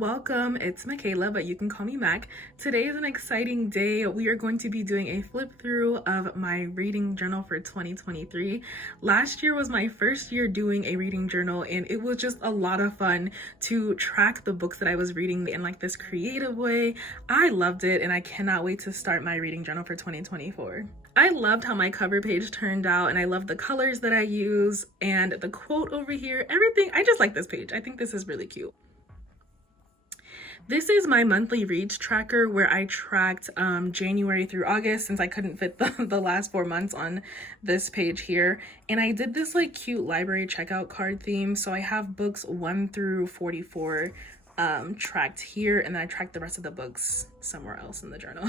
welcome. It's Michaela, but you can call me Mac. Today is an exciting day. We are going to be doing a flip through of my reading journal for 2023. Last year was my first year doing a reading journal, and it was just a lot of fun to track the books that I was reading in like this creative way. I loved it, and I cannot wait to start my reading journal for 2024. I loved how my cover page turned out, and I love the colors that I use and the quote over here, everything. I just like this page. I think this is really cute. This is my monthly reads tracker where I tracked January through August since I couldn't fit the last 4 months on this page here. And I did this like cute library checkout card theme. So I have books 1 through 44 tracked here, and then I tracked the rest of the books somewhere else in the journal.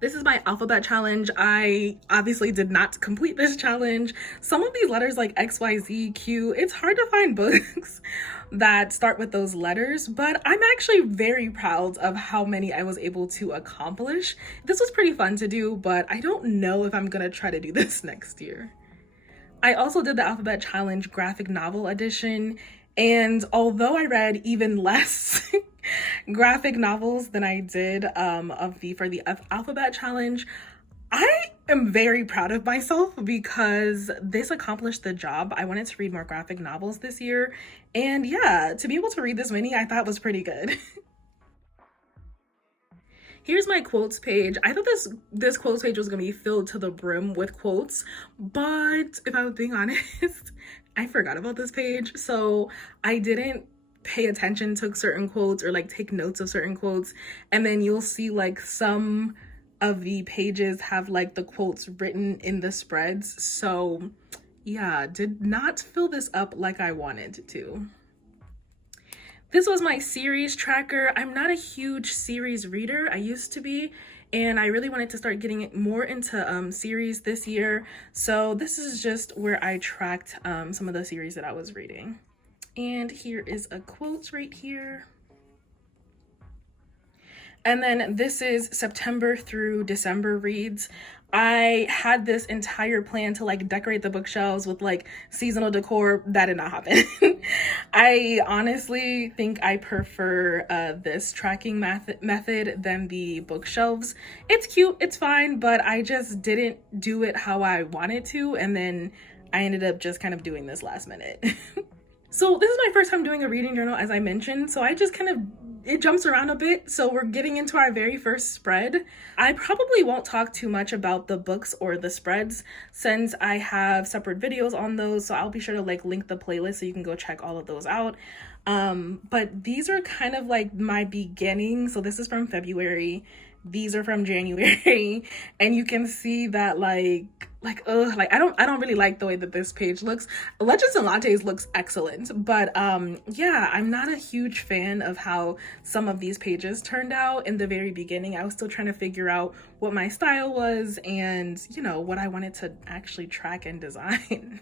This is my alphabet challenge. I obviously did not complete this challenge. Some of these letters like X, Y, Z, Q, it's hard to find books that start with those letters, but I'm actually very proud of how many I was able to accomplish. This was pretty fun to do, but I don't know if I'm gonna try to do this next year. I also did the alphabet challenge graphic novel edition, and although I read even less graphic novels than I did for the alphabet challenge, I am very proud of myself because this accomplished the job. I wanted to read more graphic novels this year, and yeah, to be able to read this many I thought was pretty good. Here's my quotes page. I thought this quotes page was gonna be filled to the brim with quotes, but if I was being honest, I forgot about this page, so I didn't pay attention to certain quotes or like take notes of certain quotes. And then you'll see like some of the pages have like the quotes written in the spreads. So yeah, did not fill this up like I wanted to. This was my series tracker. I'm not a huge series reader. I used to be, and I really wanted to start getting more into series this year. So this is just where I tracked some of the series that I was reading. And here is a quote right here. And then this is September through December reads. I had this entire plan to like decorate the bookshelves with like seasonal decor. That did not happen. I honestly think I prefer this tracking method than the bookshelves. It's cute, it's fine, but I just didn't do it how I wanted to. And then I ended up just kind of doing this last minute. So this is my first time doing a reading journal, as I mentioned, so I just it jumps around a bit. So we're getting into our very first spread. I probably won't talk too much about the books or the spreads since I have separate videos on those, so I'll be sure to like link the playlist so you can go check all of those out. But these are kind of like my beginning. So this is from February. These are from January, and you can see that I don't really like the way that this page looks. Legends and Lattes looks excellent, but yeah, I'm not a huge fan of how some of these pages turned out in the very beginning. I was still trying to figure out what my style was and, you know, what I wanted to actually track and design.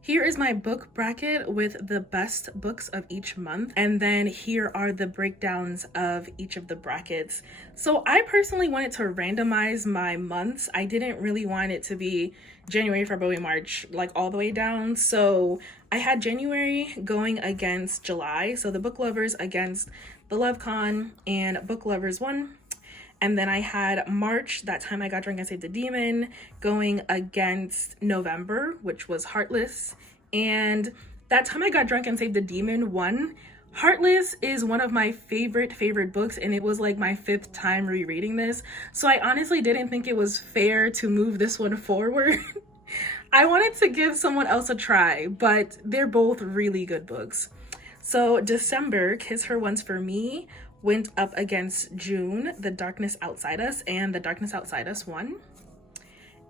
Here is my book bracket with the best books of each month. And then here are the breakdowns of each of the brackets. So I personally wanted to randomize my months. I didn't really want it to be January, February, March, like all the way down. So I had January going against July. So the book lovers against the Love Con and book lovers won. And then I had March, that time I got drunk and saved a demon, going against November, which was Heartless. And that time I got drunk and saved a demon won. Heartless is one of my favorite books, and it was like my 5th time rereading this. So I honestly didn't think it was fair to move this one forward. I wanted to give someone else a try, but they're both really good books. So December, Kiss Her Once for Me, went up against June, The Darkness Outside Us, and The Darkness Outside Us won.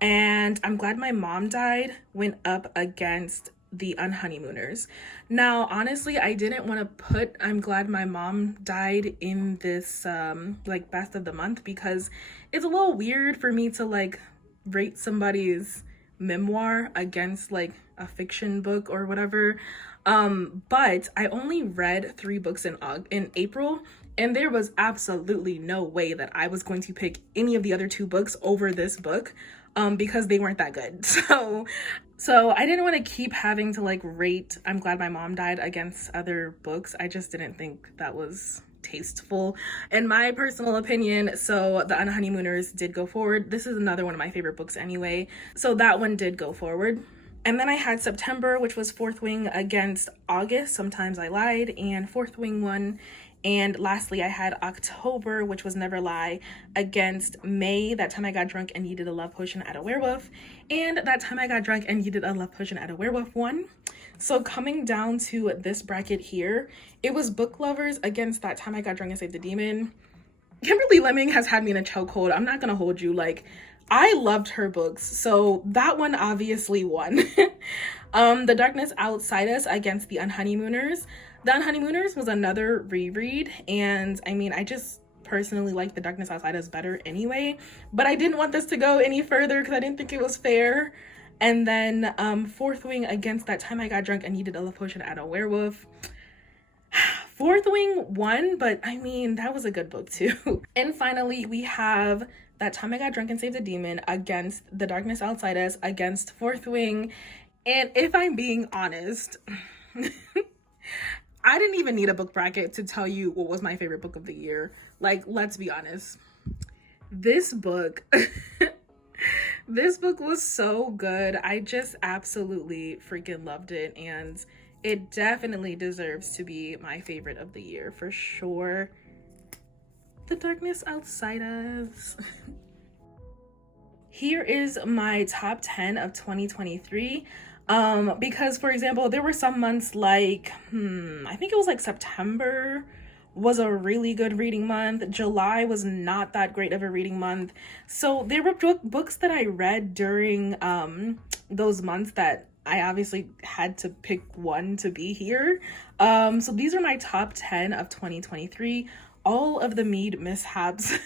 And I'm Glad My Mom Died went up against The Unhoneymooners. Now, honestly, I didn't want to put I'm Glad My Mom Died in this like best of the month because it's a little weird for me to like rate somebody's memoir against like a fiction book or whatever. But I only read 3 books in April, and there was absolutely no way that I was going to pick any of the other 2 books over this book because they weren't that good. So So I didn't want to keep having to like rate I'm Glad My Mom Died against other books. I just didn't think that was tasteful in my personal opinion. So The Unhoneymooners did go forward. This is another one of my favorite books anyway. So that one did go forward. And then I had September, which was Fourth Wing against August, Sometimes I Lied, and Fourth Wing won. And lastly, I had October, which was Never Lie, against May, That Time I Got Drunk and Needed a Love Potion at a Werewolf. And That Time I Got Drunk and Needed a Love Potion at a Werewolf won. So coming down to this bracket here, it was Book Lovers against That Time I Got Drunk and Saved the Demon. Kimberly Lemming has had me in a chokehold. I'm not gonna hold you. Like, I loved her books, so that one obviously won. The Darkness Outside Us against The Unhoneymooners. The Unhoneymooners was another reread, and I mean, I just personally like The Darkness Outside Us better anyway, but I didn't want this to go any further because I didn't think it was fair. And then Fourth Wing against That Time I Got Drunk and Needed a Love Potion at a Werewolf. Fourth Wing won, but I mean, that was a good book too. And finally, we have That Time I Got Drunk and Saved the Demon against The Darkness Outside Us against Fourth Wing. And if I'm being honest, I didn't even need a book bracket to tell you what was my favorite book of the year. Like, let's be honest. This book, this book was so good. I just absolutely freaking loved it. And it definitely deserves to be my favorite of the year for sure. The Darkness Outside Us. Here is my top 10 of 2023. Because for example, there were some months like, I think it was like September was a really good reading month. July was not that great of a reading month. So there were books that I read during those months that I obviously had to pick one to be here. So these are my top 10 of 2023. All of the Mead mishaps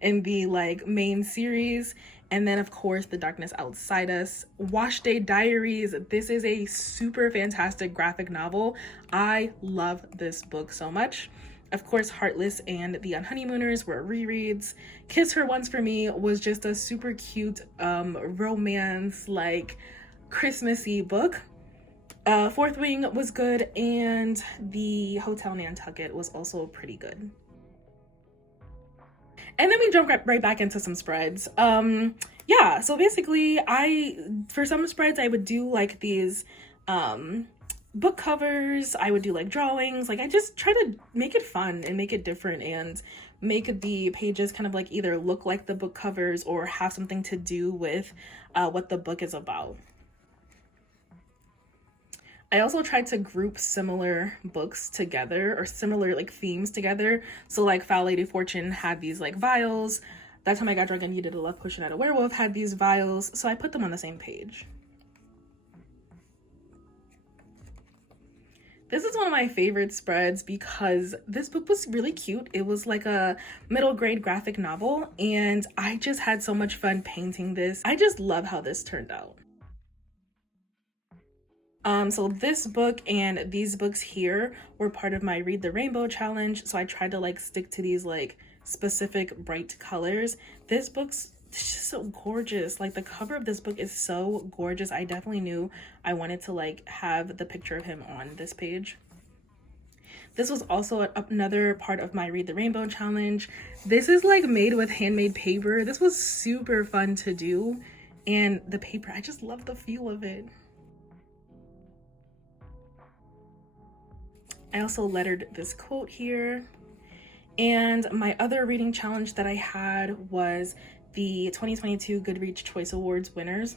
in the like main series. And then of course, The Darkness Outside Us. Wash Day Diaries. This is a super fantastic graphic novel. I love this book so much. Of course, Heartless and The Unhoneymooners were rereads. Kiss Her Once for Me was just a super cute romance, like Christmassy book. Fourth Wing was good, and The Hotel Nantucket was also pretty good. And then we jump right back into some spreads. Yeah, so basically for some spreads, I would do like these book covers. I would do like drawings. Like I just try to make it fun and make it different and make the pages kind of like either look like the book covers or have something to do with what the book is about. I also tried to group similar books together or similar like themes together. So like Foul Lady Fortune had these like vials. That Time I Got Drunk and Needed a Love Potion at a Werewolf had these vials. So I put them on the same page. This is one of my favorite spreads because this book was really cute. It was like a middle grade graphic novel and I just had so much fun painting this. I just love how this turned out. So this book and these books here were part of my Read the Rainbow challenge. So I tried to like stick to these like specific bright colors. This book's just so gorgeous. Like the cover of this book is so gorgeous. I definitely knew I wanted to like have the picture of him on this page. This was also another part of my Read the Rainbow challenge. This is like made with handmade paper. This was super fun to do. And the paper, I just love the feel of it. I also lettered this quote here. And my other reading challenge that I had was the 2022 Goodreads Choice Awards winners.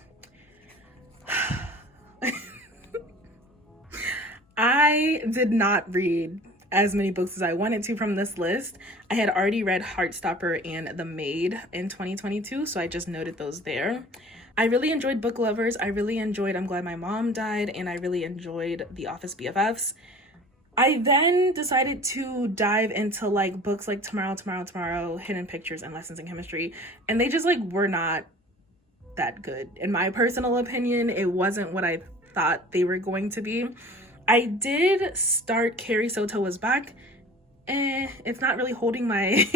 I did not read as many books as I wanted to from this list. I had already read Heartstopper and The Maid in 2022, so I just noted those there. I really enjoyed Book Lovers. I really enjoyed I'm Glad My Mom Died, and I really enjoyed The Office BFFs. I then decided to dive into like books like Tomorrow, Hidden Pictures, and Lessons in Chemistry, and they just like were not that good. In my personal opinion, it wasn't what I thought they were going to be. I did start Carrie Soto Was Back. It's not really holding my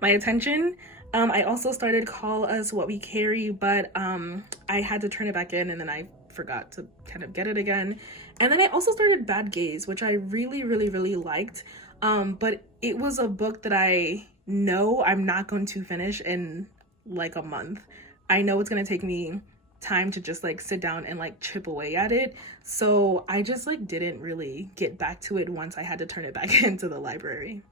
my attention. I also started Call Us What We Carry, but I had to turn it back in and then I forgot to kind of get it again. And then I also started Bad Gaze, which I really liked. But it was a book that I know I'm not going to finish in like a month. I know it's gonna take me time to just like sit down and like chip away at it. So I just like didn't really get back to it once I had to turn it back into the library.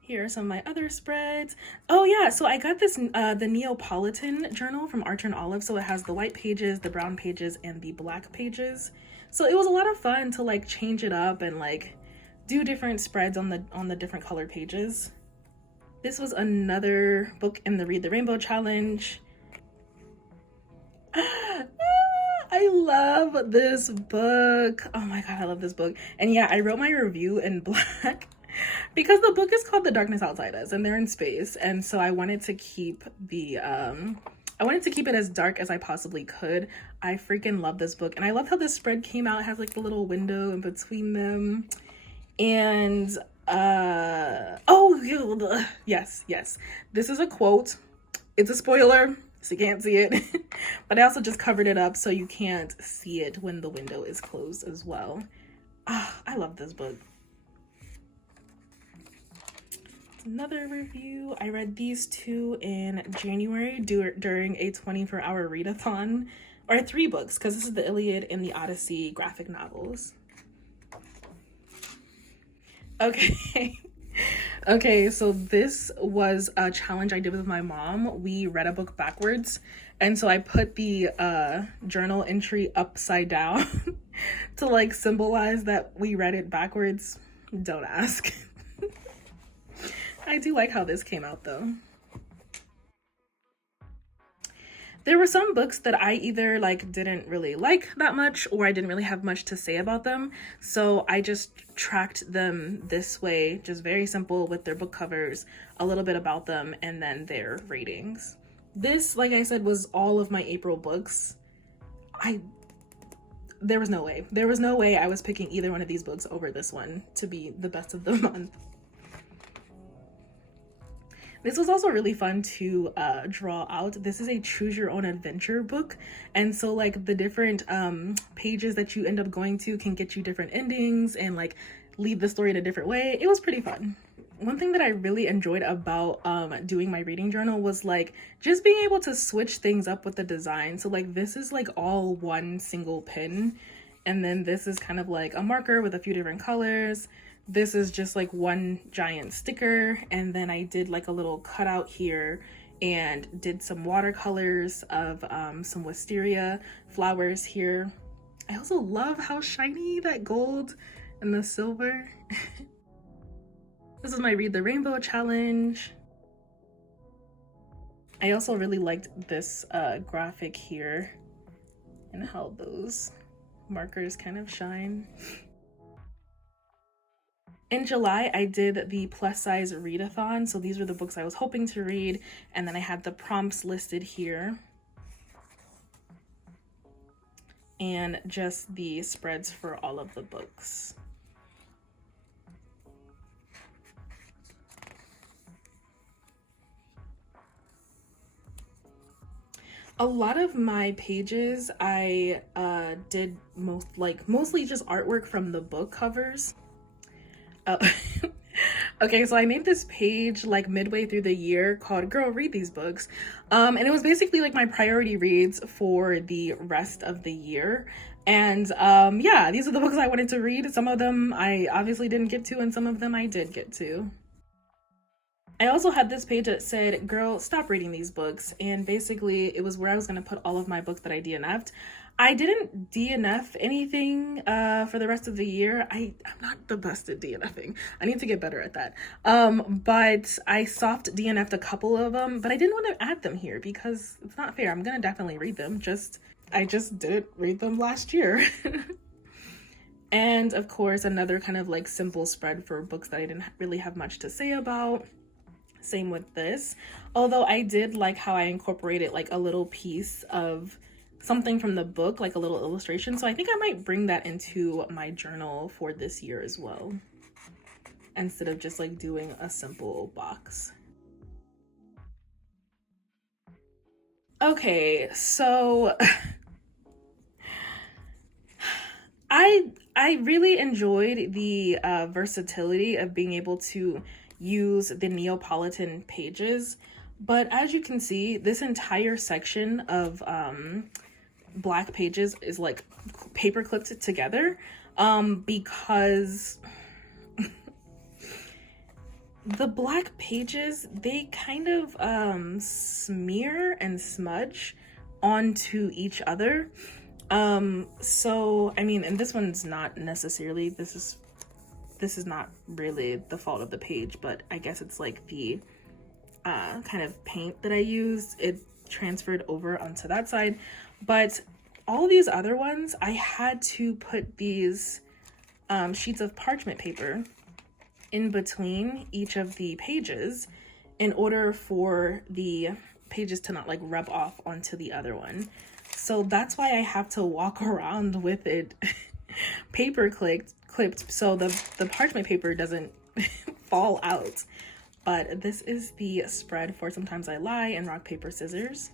Here are some of my other spreads. Oh yeah, so I got this the Neapolitan journal from Archer and Olive. So it has the white pages, the brown pages, and the black pages. So it was a lot of fun to like change it up and like do different spreads on the different color pages. This was another book in the Read the Rainbow challenge. I love this book. Oh my god, I love this book. And yeah, I wrote my review in black because the book is called The Darkness Outside Us and they're in space. And so I wanted to keep the it as dark as I possibly could. I freaking love this book. And I love how this spread came out. It has like the little window in between them. And oh yes, this is a quote. It's a spoiler, so you can't see it. But I also just covered it up so you can't see it when the window is closed as well. I love this book. Another review. I read these two in January during a 24-hour readathon, or 3 books, because this is the Iliad and the Odyssey graphic novels. Okay, so this was a challenge I did with my mom. We read a book backwards, and so I put the journal entry upside down to like symbolize that we read it backwards. Don't ask. I do like how this came out though. There were some books that I either like didn't really like that much or I didn't really have much to say about them. So I just tracked them this way, just very simple with their book covers, a little bit about them, and then their ratings. This, like I said, was all of my April books. There was no way I was picking either one of these books over this one to be the best of the month. This was also really fun to draw out. This is a choose your own adventure book. And so like the different pages that you end up going to can get you different endings and like lead the story in a different way. It was pretty fun. One thing that I really enjoyed about doing my reading journal was like just being able to switch things up with the design. So like this is like all one single pen. And then this is kind of like a marker with a few different colors. This is just like one giant sticker, and then I did like a little cutout here and did some watercolors of some wisteria flowers here. I also love how shiny that gold and the silver. This is my Read the Rainbow challenge. I also really liked this graphic here and how those markers kind of shine. In July, I did the plus size readathon. So these were the books I was hoping to read. And then I had the prompts listed here. And just the spreads for all of the books. A lot of my pages, I did mostly just artwork from the book covers. Okay, so I made this page like midway through the year called Girl Read These Books, and it was basically like my priority reads for the rest of the year. And yeah, these are the books I wanted to read. Some of them I obviously didn't get to, and some of them I did get to. I also had this page that said, girl, stop reading these books. And basically it was where I was going to put all of my books that I DNF'd. I didn't DNF anything for the rest of the year. I'm not the best at DNFing. I need to get better at that. But I soft DNF'd a couple of them, but I didn't want to add them here because it's not fair. I'm going to definitely read them. I just didn't read them last year. And of course, another kind of like simple spread for books that I didn't really have much to say about. Same with this. Although I did like how I incorporated like a little piece of something from the book, like a little illustration. So I think I might bring that into my journal for this year as well, instead of just like doing a simple box. Okay, so I really enjoyed the versatility of being able to use the Neapolitan pages, but as you can see, this entire section of black pages is like paper clipped together because the black pages, they kind of smear and smudge onto each other. So I mean, and this one's not necessarily, this is not really the fault of the page, but I guess it's like the kind of paint that I used, it transferred over onto that side. But all these other ones, I had to put these sheets of parchment paper in between each of the pages in order for the pages to not like rub off onto the other one. So that's why I have to walk around with it paper clipped so the parchment paper doesn't fall out. But this is the spread for Sometimes I Lie and Rock, Paper, Scissors.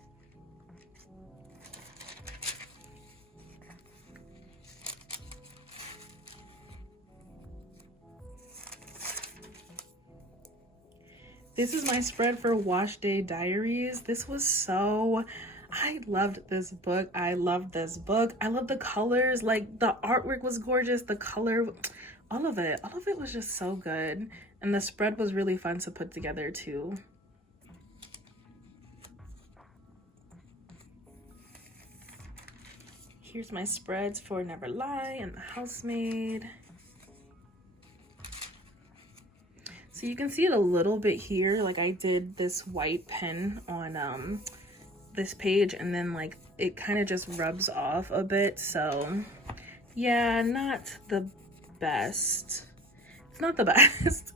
This is my spread for Wash Day Diaries. This was so, I loved this book. I love this book. I love the colors. Like, the artwork was gorgeous. The color, all of it was just so good. And the spread was really fun to put together too. Here's my spreads for Never Lie and The Housemaid. So you can see it a little bit here. Like, I did this white pen on this page, and then like it kind of just rubs off a bit. So yeah, not the best. It's not the best.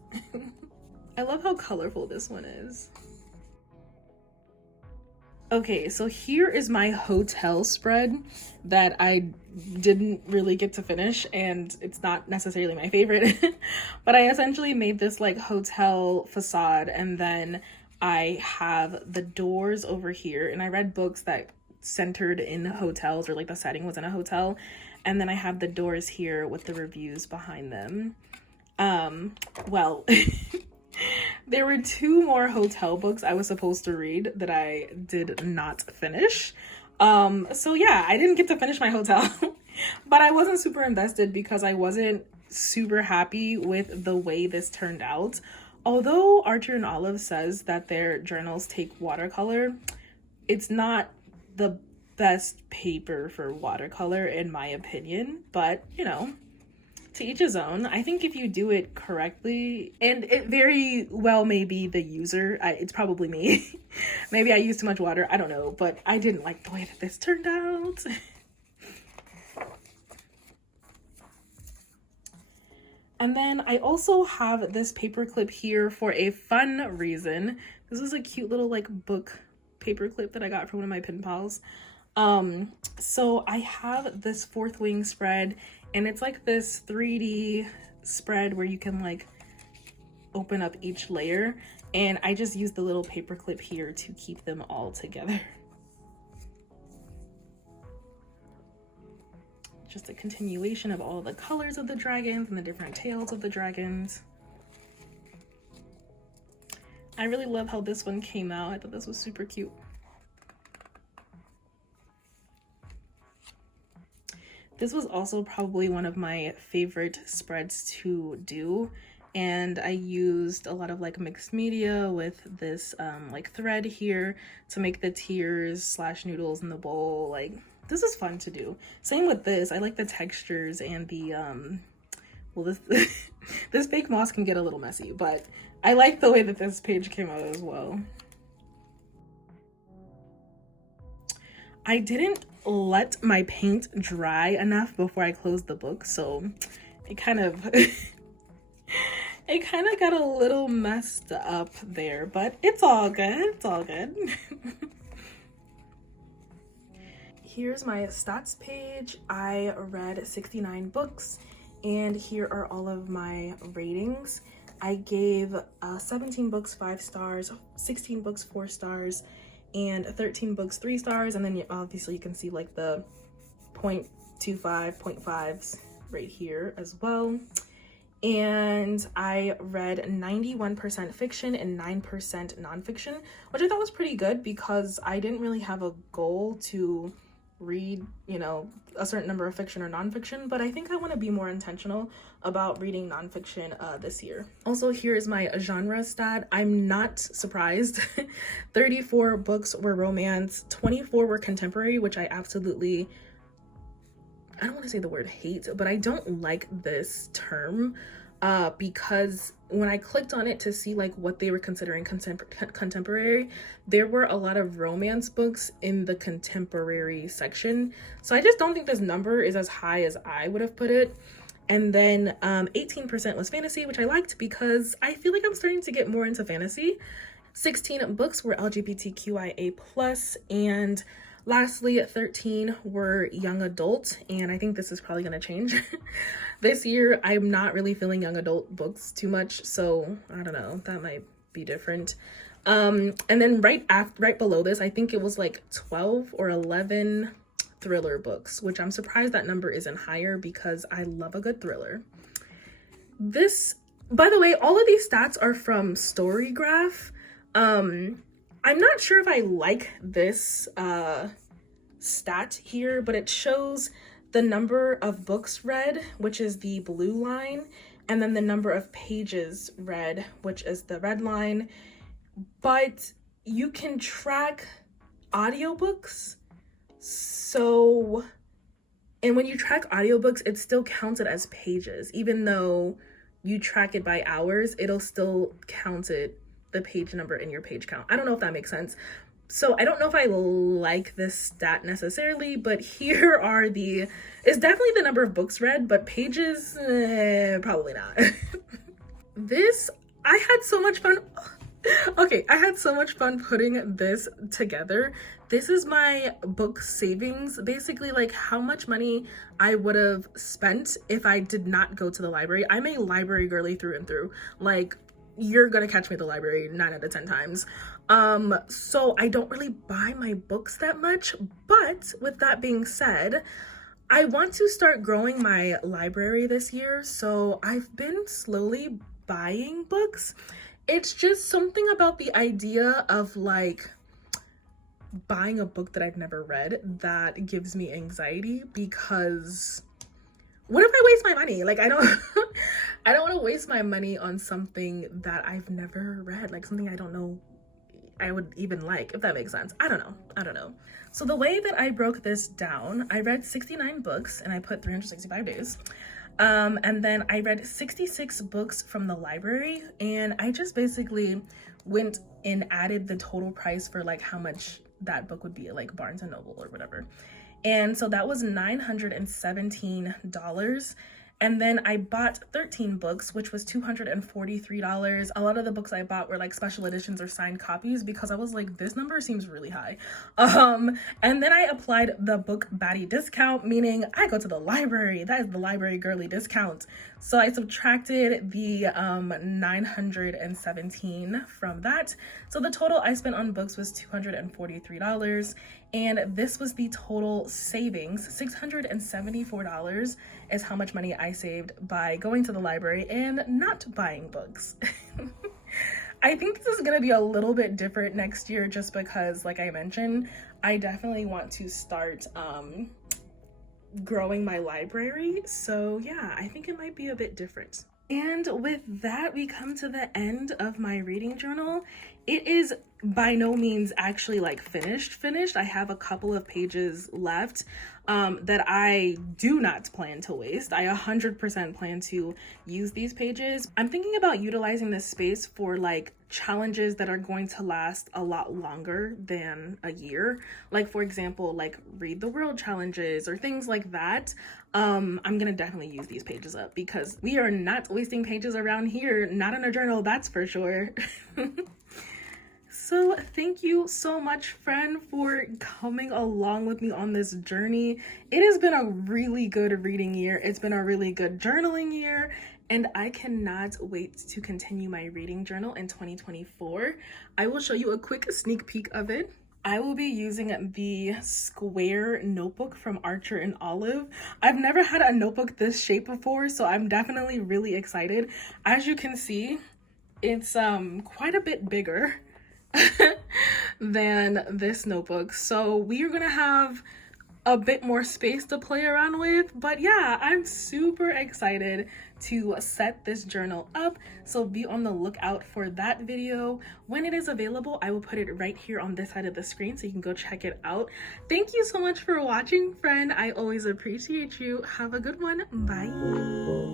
I love how colorful this one is. Okay, so here is my hotel spread that I didn't really get to finish, and it's not necessarily my favorite, but I essentially made this like hotel facade, and then I have the doors over here, and I read books that centered in hotels, or like the setting was in a hotel, and then I have the doors here with the reviews behind them. Well, there were 2 more hotel books I was supposed to read that I did not finish. So yeah, I didn't get to finish my hotel, but I wasn't super invested because I wasn't super happy with the way this turned out. Although Archer and Olive says that their journals take watercolor, it's not the best paper for watercolor in my opinion, but you know, to each his own. I think if you do it correctly, and it very well may be the user, it's probably me. Maybe I used too much water, I don't know, but I didn't like the way that this turned out. And then I also have this paper clip here for a fun reason. This is a cute little like book paper clip that I got from one of my pen pals. So I have this Fourth Wing spread, and it's like this 3D spread where you can like open up each layer, and I just used the little paper clip here to keep them all together. Just a continuation of all the colors of the dragons and the different tails of the dragons. I really love how this one came out. I thought this was super cute. This was also probably one of my favorite spreads to do, and I used a lot of like mixed media with this like thread here to make the tears / noodles in the bowl. Like, this is fun to do. Same with this. I like the textures and the well, this this fake moss can get a little messy, but I like the way that this page came out as well. I didn't let my paint dry enough before I closed the book, so it kind of it kind of got a little messed up there, but it's all good. It's all good. Here's my stats page. I read 69 books, and here are all of my ratings. I gave 17 books 5 stars, 16 books 4 stars, and 13 books 3 stars, and then obviously you can see like the 0.25, 0.5s right here as well. And I read 91% fiction and 9% nonfiction, which I thought was pretty good because I didn't really have a goal to read, you know, a certain number of fiction or nonfiction, but I think I want to be more intentional about reading nonfiction this year. Also, here is my genre stat. I'm not surprised. 34 books were romance, 24 were contemporary, which I absolutely, I don't want to say the word hate, but I don't like this term because when I clicked on it to see like what they were considering contemporary, there were a lot of romance books in the contemporary section. So I just don't think this number is as high as I would have put it. And then 18% was fantasy, which I liked because I feel like I'm starting to get more into fantasy. 16 books were LGBTQIA+, and lastly, 13 were young adult, and I think this is probably going to change. This year, I'm not really feeling young adult books too much, so I don't know, that might be different. And then right below this, I think it was like 12 or 11 thriller books, which I'm surprised that number isn't higher because I love a good thriller. This, by the way, all of these stats are from Storygraph. I'm not sure if I like this stat here, but it shows the number of books read, which is the blue line, and then the number of pages read, which is the red line. But you can track audiobooks. So, and when you track audiobooks, it's still counted as pages. Even though you track it by hours, it'll still count it, the page number in your page count. I don't know if that makes sense. So I don't know if I like this stat necessarily, but here are it's definitely the number of books read, but pages, probably not. I had so much fun. Okay, I had so much fun putting this together. This is my book savings, basically like how much money I would have spent if I did not go to the library. I'm a library girly through and through. Like, you're gonna catch me at the library 9 out of 10 times. So I don't really buy my books that much, but with that being said, I want to start growing my library this year. So I've been slowly buying books. It's just something about the idea of like buying a book that I've never read that gives me anxiety, because what if I waste my money? Like, I don't want to waste my money on something that I've never read, like something I don't know I would even like, if that makes sense. I don't know. So the way that I broke this down, I read 69 books and I put 365 days. And then I read 66 books from the library, and I just basically went and added the total price for like how much that book would be at like Barnes and Noble or whatever. And so that was $917. And then I bought 13 books, which was $243. A lot of the books I bought were like special editions or signed copies because I was like, this number seems really high. And then I applied the book baddie discount, meaning I go to the library. That is the library girly discount. So I subtracted the 917 from that. So the total I spent on books was $243. And this was the total savings. $674 is how much money I saved by going to the library and not buying books. I think this is gonna be a little bit different next year just because, like I mentioned, I definitely want to start growing my library. So yeah, I think it might be a bit different. And with that, we come to the end of my reading journal. It is by no means actually like finished. I have a couple of pages left that I do not plan to waste. I 100% plan to use these pages. I'm thinking about utilizing this space for like challenges that are going to last a lot longer than a year. Like, for example, like read the world challenges or things like that. I'm gonna definitely use these pages up because we are not wasting pages around here, not in a journal, that's for sure. So thank you so much, friend, for coming along with me on this journey. It has been a really good reading year. It's been a really good journaling year, and I cannot wait to continue my reading journal in 2024. I will show you a quick sneak peek of it. I will be using the square notebook from Archer and Olive. I've never had a notebook this shape before, so I'm definitely really excited. As you can see, it's quite a bit bigger than this notebook. So we are gonna have a bit more space to play around with. But yeah, I'm super excited to set this journal up, so be on the lookout for that video. When it is available, I will put it right here on this side of the screen so you can go check it out. Thank you so much for watching, friend. I always appreciate you. Have a good one. Bye.